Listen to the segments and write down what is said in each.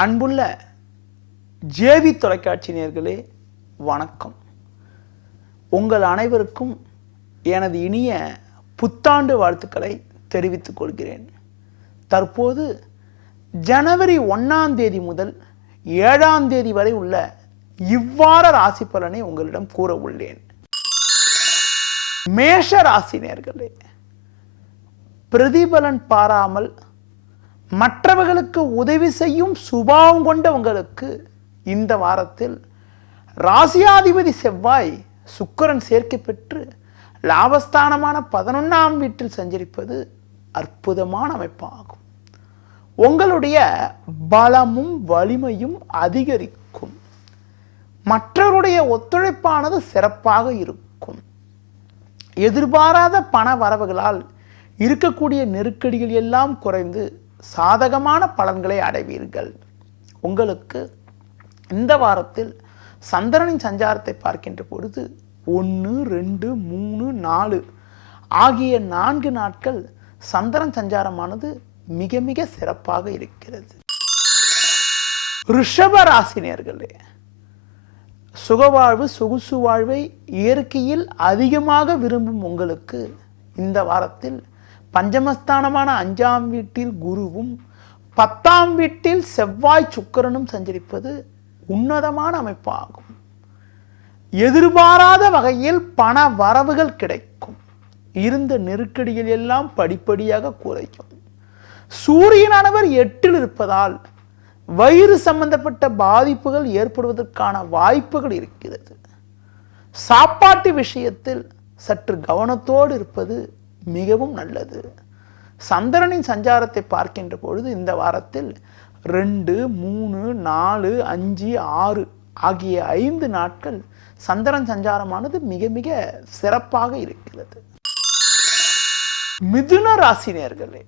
அன்புள்ள ஜேவி தொலைக்காட்சி நேயர்களே வணக்கம். உங்கள் அனைவருக்கும் எனது இனிய புத்தாண்டு வாழ்த்துக்களை தெரிவித்துக் கொள்கிறேன். தற்போது ஜனவரி 1ஆம் தேதி முதல் 7ஆம் தேதி வரை உள்ள இவ்வார ராசி பலனை உங்களிடம் கூற உள்ளேன். மேஷ ராசி நேயர்களே, பிரதிபலன் பாராமல் மற்றவர்களுக்கு உதவி செய்யும் சுபாவம் கொண்ட உங்களுக்கு இந்த வாரத்தில் ராசியாதிபதி செவ்வாய் சுக்கிரன் சேர்க்கை பெற்று லாபஸ்தானமான 11ஆம் வீட்டில் சஞ்சரிப்பது அற்புதமான அமைப்பாகும். உங்களுடைய பலமும் வலிமையும் அதிகரிக்கும். மற்றவருடைய ஒத்துழைப்பானது சிறப்பாக இருக்கும். எதிர்பாராத பண வரவுகளால் இருக்கக்கூடிய நெருக்கடிகள் எல்லாம் குறைந்து சாதகமான பலன்களை அடைவீர்கள். உங்களுக்கு இந்த வாரத்தில் சந்திரனின் சஞ்சாரத்தை பார்க்கின்ற பொழுது 1, 2, 3, 4 ஆகிய 4 நாட்கள் சந்திரன் சஞ்சாரமானது மிக மிக சிறப்பாக இருக்கிறது. ரிஷப ராசி நேயர்களே, சுகவாழ்வு சொகுசு வாழ்வை இயற்கையில் அதிகமாக விரும்பும் உங்களுக்கு இந்த வாரத்தில் பஞ்சமஸ்தானமான 5ஆம் வீட்டில் குருவும் 10ஆம் வீட்டில் செவ்வாய் சுக்கிரனும் சஞ்சரிப்பது உன்னதமான அமைப்பாகும். எதிர்பாராத வகையில் பண வரவுகள் கிடைக்கும். இருந்த நெருக்கடிகள் எல்லாம் படிப்படியாக குறையும். சூரியனானவர் 8இல் இருப்பதால் வயிறு சம்பந்தப்பட்ட பாதிப்புகள் ஏற்படுவதற்கான வாய்ப்புகள் இருக்கிறது. சாப்பாட்டு விஷயத்தில் சற்று கவனத்தோடு இருப்பது மிகவும் நல்லது. சந்திரனின் சஞ்சாரத்தை பார்க்கின்ற பொழுது இந்த வாரத்தில் 2, 3, 4, 5, 6 ஆகிய 5 நாட்கள் சந்திரன் சஞ்சாரமானது மிக மிக சிறப்பாக இருக்கிறது. மிதுன ராசி நேயர்களே,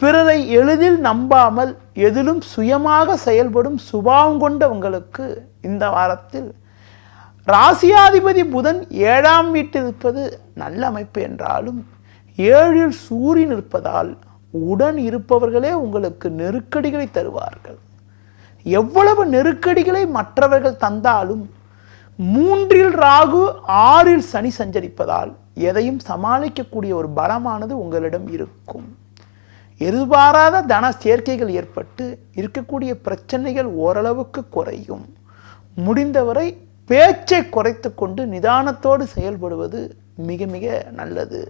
பிறரை எளிதில் நம்பாமல் எதிலும் சுயமாக செயல்படும் சுபாவம் கொண்ட உங்களுக்கு இந்த வாரத்தில் ராசியாதிபதி புதன் 7ஆம் வீட்டில் இருப்பது நல்ல அமைப்பு என்றாலும் 7இல் சூரியன் இருப்பதால் உடன் இருப்பவர்களே உங்களுக்கு நெருக்கடிகளை தருவார்கள். எவ்வளவு நெருக்கடிகளை மற்றவர்கள் தந்தாலும் 3இல் ராகு 6இல் சனி சஞ்சரிப்பதால் எதையும் சமாளிக்கக்கூடிய ஒரு பலமானது உங்களிடம் இருக்கும். எதிர்பாராத தன சேர்க்கைகள் ஏற்பட்டு இருக்கக்கூடிய பிரச்சனைகள் ஓரளவுக்கு குறையும். முடிந்தவரை பேச்சை குறைத்து கொண்டு நிதானத்தோடு செயல்படுவது மிக மிக நல்லது.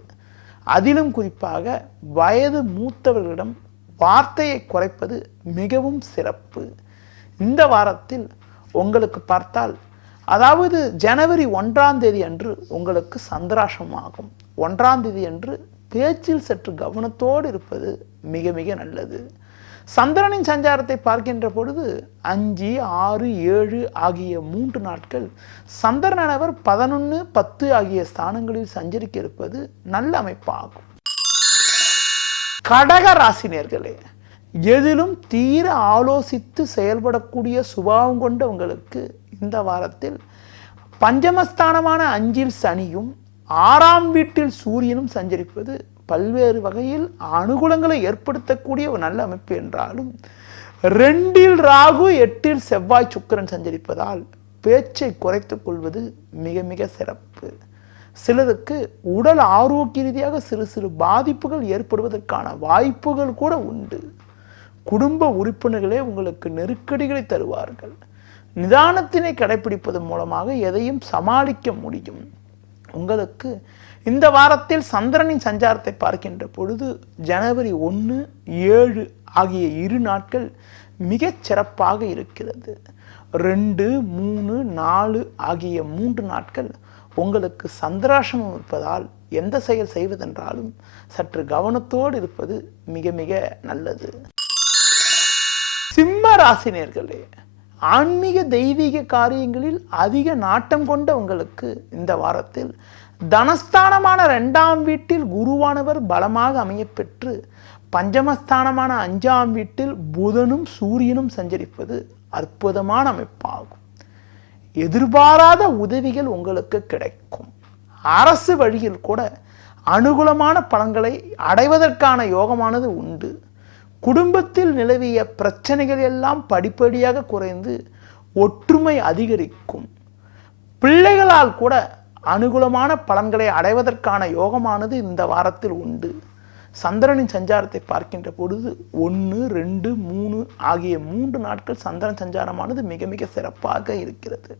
அதிலும் குறிப்பாக வயது மூத்தவர்களிடம் வார்த்தையை குறைப்பது மிகவும் சிறப்பு. இந்த வாரத்தில் உங்களுக்கு பார்த்தால், அதாவது ஜனவரி 1ஆம் தேதி அன்று உங்களுக்கு சந்திராஷ்டமமாகும். 1ஆம் தேதி அன்று பேச்சில் சற்று கவனத்தோடு இருப்பது மிக மிக நல்லது. சந்திரனின் சஞ்சாரத்தை பார்க்கின்ற பொழுது 5, 6, 7 ஆகிய 3 நாட்கள் சந்திரனானவர் 11, 10 ஆகிய ஸ்தானங்களில் சஞ்சரிக்க இருப்பது நல்ல அமைப்பாகும். கடக ராசி நேயர்களே, எதிலும் தீர ஆலோசித்து செயல்படக்கூடிய சுபாவம் கொண்ட உங்களுக்கு இந்த வாரத்தில் பஞ்சமஸ்தானமான 5இல் சனியும் 6ஆம் வீட்டில் சூரியனும் சஞ்சரிப்பது பல்வேறு வகையில் அனுகூலங்களை ஏற்படுத்தக்கூடிய ஒரு நல்ல அமைப்பு என்றாலும் 2இல் ராகு 8இல் செவ்வாய் சுக்கிரன் சஞ்சரிப்பதால் பேச்சை குறைத்துக் கொள்வது மிக மிக சிறப்பு. சிலருக்கு உடல் ஆரோக்கிய ரீதியாக சிறு சிறு பாதிப்புகள் ஏற்படுவதற்கான வாய்ப்புகள் கூட உண்டு. குடும்ப உறுப்பினர்களே உங்களுக்கு நெருக்கடிகளை தருவார்கள். நிதானத்தினை கடைபிடிப்பதன் மூலமாக எதையும் சமாளிக்க முடியும். உங்களுக்கு இந்த வாரத்தில் சந்திரனின் சஞ்சாரத்தை பார்க்கின்ற பொழுது ஜனவரி 1, 7 ஆகிய 2 நாட்கள் மிகச் சிறப்பாக இருக்கிறது. 2, 3, 4 ஆகிய 3 நாட்கள் உங்களுக்கு சந்திராஷ்டமம் இருப்பதால் எந்த செயல் செய்வதென்றாலும் சற்று கவனத்தோடு இருப்பது மிக மிக நல்லது. சிம்ம ராசி நேயர்களே, ஆன்மீக தெய்வீக காரியங்களில் அதிக நாட்டம் கொண்ட உங்களுக்கு இந்த வாரத்தில் தனஸ்தானமான 2ஆம் வீட்டில் குருவானவர் பலமாக அமையப்பெற்று பஞ்சமஸ்தானமான 5ஆம் வீட்டில் புதனும் சூரியனும் சஞ்சரிப்பது அற்புதமான அமைப்பாகும். எதிர்பாராத உதவிகள் உங்களுக்கு கிடைக்கும். அரசு வழியில் கூட அனுகூலமான பலன்களை அடைவதற்கான யோகமானது உண்டு. குடும்பத்தில் நிலவிய பிரச்சனைகள் எல்லாம் படிப்படியாக குறைந்து ஒற்றுமை அதிகரிக்கும். பிள்ளைகளால் கூட அனுகூலமான பலன்களை அடைவதற்கான யோகமானது இந்த வாரத்தில் உண்டு. சந்திரனின் சஞ்சாரத்தை பார்க்கின்ற பொழுது 1, 2, 3 ஆகிய 3 நாட்கள் சந்திரன் சஞ்சாரமானது மிக மிக சிறப்பாக இருக்கிறது.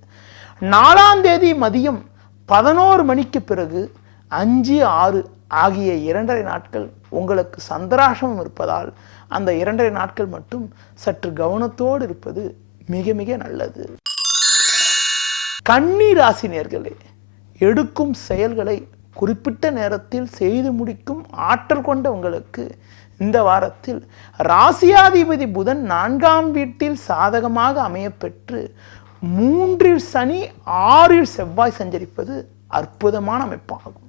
4ஆம் தேதி மதியம் 11 மணிக்கு பிறகு 5, 6 ஆகிய 2.5 நாட்கள் உங்களுக்கு சந்திராசிரமம் இருப்பதால் அந்த 2.5 நாட்கள் மட்டும் சற்று கவனத்தோடு இருப்பது மிக மிக நல்லது. கன்னி ராசி நேயர்களே, எடுக்கும் செயல்களை குறிப்பிட்ட நேரத்தில் செய்து முடிக்கும் ஆற்றல் கொண்ட உங்களுக்கு இந்த வாரத்தில் ராசியாதிபதி புதன் 4ஆம் வீட்டில் சாதகமாக அமையப்பெற்று 3இல் சனி 6இல் செவ்வாய் சஞ்சரிப்பது அற்புதமான அமைப்பாகும்.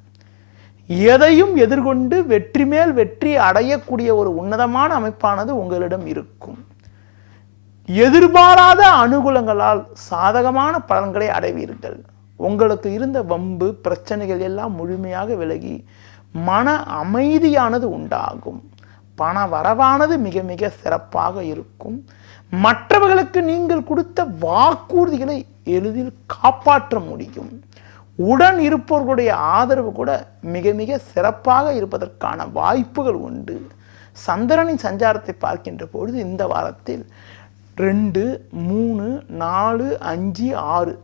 எதையும் எதிர்கொண்டு வெற்றி மேல் வெற்றி அடையக்கூடிய ஒரு உன்னதமான அமைப்பானது உங்களிடம் இருக்கும். எதிர்பாராத அனுகூலங்களால் சாதகமான பலன்களை அடைவீர்கள். உங்களுக்கு இருந்த வம்பு பிரச்சனைகள் எல்லாம் முழுமையாக விலகி மன அமைதியானது உண்டாகும். பண வரவானது மிக மிக சிறப்பாக இருக்கும். மற்றவர்களுக்கு நீங்கள் கொடுத்த வாக்குறுதிகளை எளிதில் காப்பாற்ற முடியும். உடன் இருப்பவர்களுடைய ஆதரவு கூட மிக மிக சிறப்பாக இருப்பதற்கான வாய்ப்புகள் உண்டு. சந்திரனின் சஞ்சாரத்தை பார்க்கின்ற பொழுது இந்த வாரத்தில் 2, 3, 4, 5, 6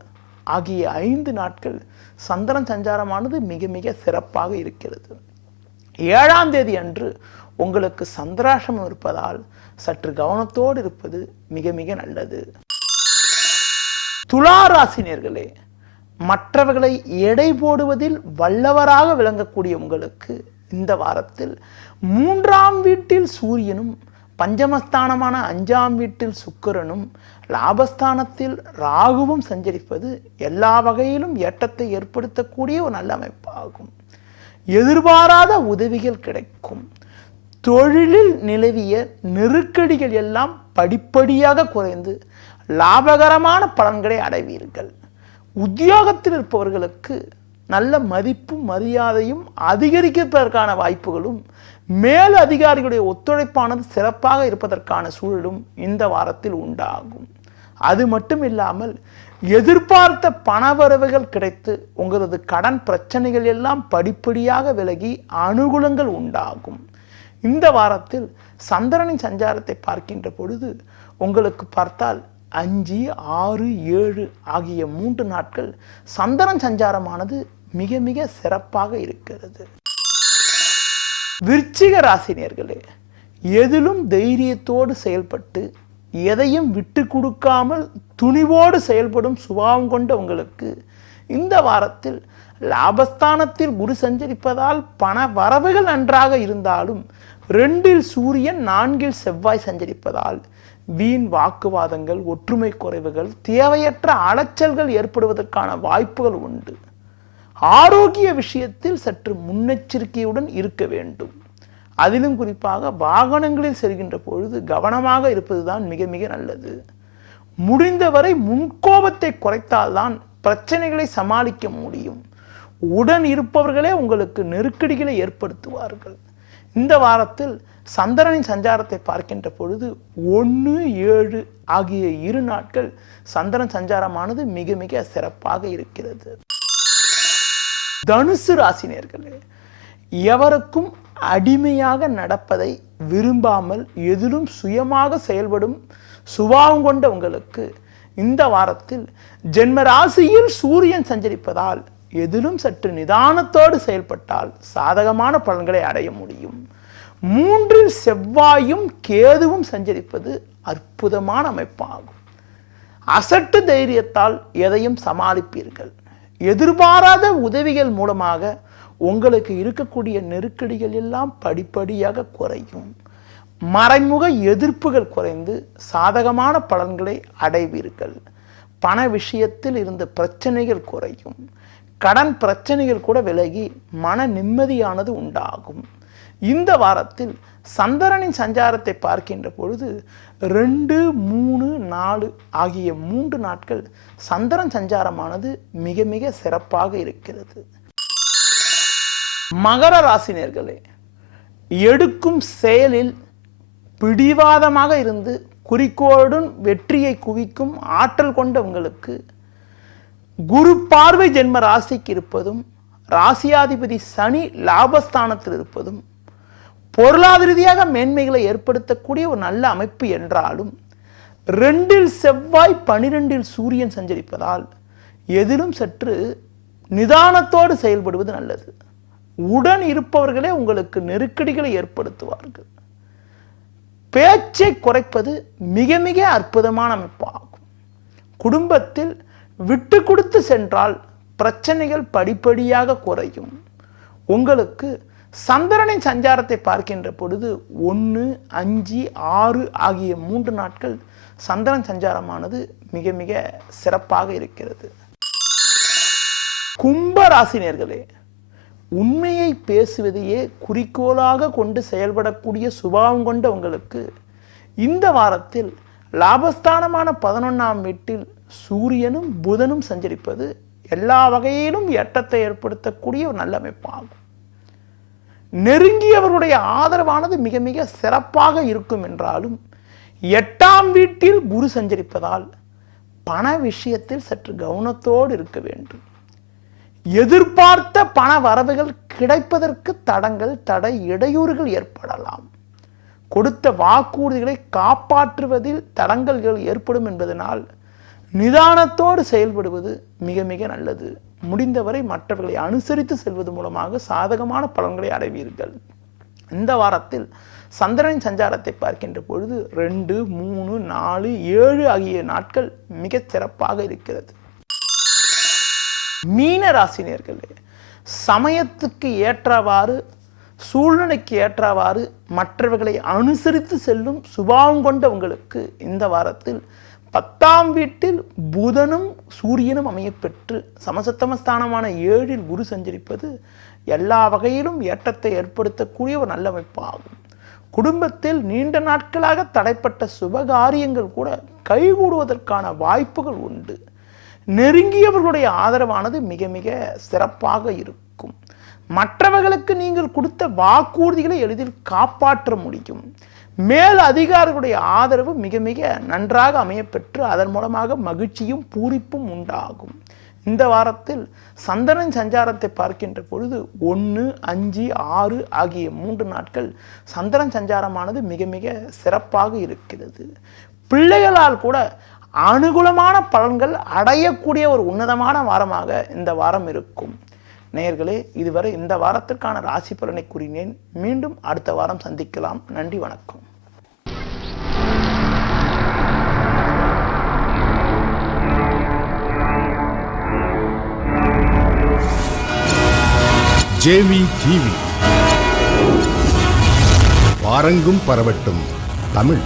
ஆகிய 5 நாட்கள் சந்திரன் சஞ்சாரமானது மிக மிக சிறப்பாக இருக்கிறது. 7ஆம் தேதி அன்று உங்களுக்கு சந்திராசிரமம் இருப்பதால் சற்று கவனத்தோடு இருப்பது மிக மிக நல்லது. துலா ராசி நேயர்களே, மற்றவர்களை எடை போடுவதில் வல்லவராக விளங்கக்கூடிய உங்களுக்கு இந்த வாரத்தில் 3ஆம் வீட்டில் சூரியனும் பஞ்சமஸ்தானமான 5ஆம் வீட்டில் சுக்கிரனும் லாபஸ்தானத்தில் ராகுவும் சஞ்சரிப்பது எல்லா வகையிலும் ஏற்றத்தை ஏற்படுத்தக்கூடிய ஒரு நல்ல அமைப்பாகும். எதிர்பாராத உதவிகள் கிடைக்கும். தொழிலில் நிலவிய நெருக்கடிகள் எல்லாம் படிப்படியாக குறைந்து லாபகரமான பலன்களை அடைவீர்கள். உத்தியோகத்தில் இருப்பவர்களுக்கு நல்ல மதிப்பும் மரியாதையும் அதிகரிப்பதற்கான வாய்ப்புகளும் மேல் அதிகாரிகளுடைய ஒத்துழைப்பானது சிறப்பாக இருப்பதற்கான சூழலும் இந்த வாரத்தில் உண்டாகும். அது மட்டும் இல்லாமல் எதிர்பார்த்த பணவரவுகள் கிடைத்து உங்களது கடன் பிரச்சனைகள் எல்லாம் படிப்படியாக விலகி அனுகூலங்கள் உண்டாகும். இந்த வாரத்தில் சந்திரனின் சஞ்சாரத்தை பார்க்கின்ற பொழுது உங்களுக்கு பார்த்தால் 5, 6, 7 ஆகிய 3 நாட்கள் சந்திரன் சஞ்சாரமானது மிக மிக சிறப்பாக இருக்கிறது. விருச்சிக ராசி நேயர்களே, எதிலும் தைரியத்தோடு செயல்பட்டு எதையும் விட்டு கொடுக்காமல் துணிவோடு செயல்படும் சுபாவம் கொண்ட உங்களுக்கு இந்த வாரத்தில் லாபஸ்தானத்தில் குரு சஞ்சரிப்பதால் பண வரவுகள் நன்றாக இருந்தாலும் 2இல் சூரியன் 4இல் செவ்வாய் சஞ்சரிப்பதால் வீண் வாக்குவாதங்கள், ஒற்றுமை குறைவுகள், தேவையற்ற அலைச்சல்கள் ஏற்படுவதற்கான வாய்ப்புகள் உண்டு. ஆரோக்கிய விஷயத்தில் சற்று முன்னெச்சரிக்கையுடன் இருக்க வேண்டும். அதிலும் குறிப்பாக வாகனங்களில் செல்கின்ற பொழுது கவனமாக இருப்பதுதான் மிக மிக நல்லது. முடிந்தவரை முன்கோபத்தை குறைத்தால்தான் பிரச்சனைகளை சமாளிக்க முடியும். உடன் இருப்பவர்களே உங்களுக்கு நெருக்கடிகளை ஏற்படுத்துவார்கள். இந்த வாரத்தில் சந்திரனின் சஞ்சாரத்தை பார்க்கின்ற பொழுது 1, 7 ஆகிய 2 நாட்கள் சந்திரன் சஞ்சாரமானது மிக மிக சிறப்பாக இருக்கிறது. தனுசு ராசி நேயர்களே, எவருக்கும் அடிமையாக நடப்பதை விரும்பாமல் எதிலும் சுயமாக செயல்படும் சுபாவம் கொண்ட உங்களுக்கு இந்த வாரத்தில் ஜென்ம ராசியில் சூரியன் சஞ்சரிப்பதால் எதிலும் சற்று நிதானத்தோடு செயல்பட்டால் சாதகமான பலன்களை அடைய முடியும். 3இல் செவ்வாயும் கேதுவும் சஞ்சரிப்பது அற்புதமான அமைப்பாகும். அசட்டு தைரியத்தால் எதையும் சமாளிப்பீர்கள். எதிர்பாராத உதவிகள் மூலமாக உங்களுக்கு இருக்கக்கூடிய நெருக்கடிகள் எல்லாம் படிப்படியாக குறையும். மறைமுக எதிர்ப்புகள் குறைந்து சாதகமான பலன்களை அடைவீர்கள். பண விஷயத்தில் இருந்த பிரச்சனைகள் குறையும். கடன் பிரச்சனைகள் கூட விலகி மன நிம்மதியானது உண்டாகும். இந்த வாரத்தில் சந்திரனின் சஞ்சாரத்தை பார்க்கின்ற பொழுது 2, 3, 4 ஆகிய 3 நாட்கள் சந்திரன் சஞ்சாரமானது மிக மிக சிறப்பாக இருக்கிறது. மகர ராசி நேயர்களே, எடுக்கும் செயலில் பிடிவாதமாக இருந்து குறிக்கோளுடன் வெற்றியை குவிக்கும் ஆற்றல் கொண்ட உங்களுக்கு குரு பார்வை ஜென்ம ராசிக்கு இருப்பதும், ராசியாதிபதி சனி லாபஸ்தானத்தில் இருப்பதும் பொருளாதார ரீதியாக மேன்மைகளை ஏற்படுத்தக்கூடிய ஒரு நல்ல அமைப்பு என்றாலும் 2இல் செவ்வாய் 12இல் சூரியன் சஞ்சரிப்பதால் எதிலும் சற்று நிதானத்தோடு செயல்படுவது நல்லது. உடன் இருப்பவர்களே உங்களுக்கு நெருக்கடிகளை ஏற்படுத்துவார்கள். பேச்சை குறைப்பது மிக மிக அற்புதமான அமைப்பாகும். குடும்பத்தில் விட்டு கொடுத்து சென்றால் பிரச்சனைகள் படிப்படியாக குறையும். உங்களுக்கு சந்திரனின் சஞ்சாரத்தை பார்க்கின்ற பொழுது 1, 5, 6 ஆகிய 3 நாட்கள் சந்திரன் சஞ்சாரமானது மிக மிக சிறப்பாக இருக்கிறது. கும்ப ராசினியர்களே, உண்மையை பேசுவதையே குறிக்கோளாக கொண்டு செயல்படக்கூடிய சுபாவம் கொண்ட உங்களுக்கு இந்த வாரத்தில் லாபஸ்தானமான 11ஆம் வீட்டில் சூரியனும் புதனும் சஞ்சரிப்பது எல்லா வகையிலும் ஏற்றத்தை ஏற்படுத்தக்கூடிய ஒரு நல்ல அமைப்பாகும். நெருங்கியவர்களுடைய ஆதரவானது மிக மிக சிறப்பாக இருக்கும் என்றாலும் 8ஆம் வீட்டில் குரு சஞ்சரிப்பதால் பண விஷயத்தில் சற்று கவனத்தோடு இருக்க வேண்டும். எதிர்பார்த்த பண வரவுகள் கிடைப்பதற்கு தடை இடையூறுகள் ஏற்படலாம். கொடுத்த வாக்குறுதிகளை காப்பாற்றுவதில் தடங்கல்கள் ஏற்படும் என்பதனால் நிதானத்தோடு செயல்படுவது மிக மிக நல்லது. முடிந்தவரை மற்றவர்களை அனுசரித்து செல்வது மூலமாக சாதகமான பலன்களை அடைவீர்கள். இந்த வாரத்தில் சந்திரனின் சஞ்சாரத்தை பார்க்கின்ற பொழுது 2, 3, 4, 7 ஆகிய நாட்கள் மிக சிறப்பாக இருக்கிறது. மீன ராசினியர்களே, சமயத்துக்கு ஏற்றவாறு சூழ்நிலைக்கு ஏற்றவாறு மற்றவர்களை அனுசரித்து செல்லும் சுபாவம் கொண்ட உங்களுக்கு இந்த வாரத்தில் 10ஆம் வீட்டில் புதனும் சூரியனும் அமையப்பெற்று சமசத்தமஸ்தானமான 7இல் குரு சஞ்சரிப்பது எல்லா வகையிலும் ஏற்றத்தை ஏற்படுத்தக்கூடிய ஒரு நல்ல அமைப்பாகும். குடும்பத்தில் நீண்ட நாட்களாக தடைப்பட்ட சுபகாரியங்கள் கூட கைகூடுவதற்கான வாய்ப்புகள் உண்டு. நெருங்கியவர்களுடைய ஆதரவானது மிக மிக சிறப்பாக இருக்கும். மற்றவர்களுக்கு நீங்கள் கொடுத்த வாக்குறுதிகளை எளிதில் காப்பாற்ற முடியும். மேல் அதிகாரிகளுடைய ஆதரவு மிக மிக நன்றாக அமையப்பெற்று அதன் மூலமாக மகிழ்ச்சியும் பூரிப்பும் உண்டாகும். இந்த வாரத்தில் சந்திரன் சஞ்சாரத்தை பார்க்கின்ற பொழுது 1, 5, 6 ஆகிய 3 நாட்கள் சந்திரன் சஞ்சாரமானது மிக மிக சிறப்பாக இருக்கிறது. பிள்ளைகளால் கூட அனுகூலமான பலன்கள் அடையக்கூடிய ஒரு உன்னதமான வாரமாக இந்த வாரம் இருக்கும். நேயர்களே, இதுவரை இந்த வாரத்திற்கான ராசி பலனை கூறினேன். மீண்டும் அடுத்த வாரம் சந்திக்கலாம். நன்றி, வணக்கம். ஜேவி டிவி, வாரங்கும் பரவட்டும் தமிழ்.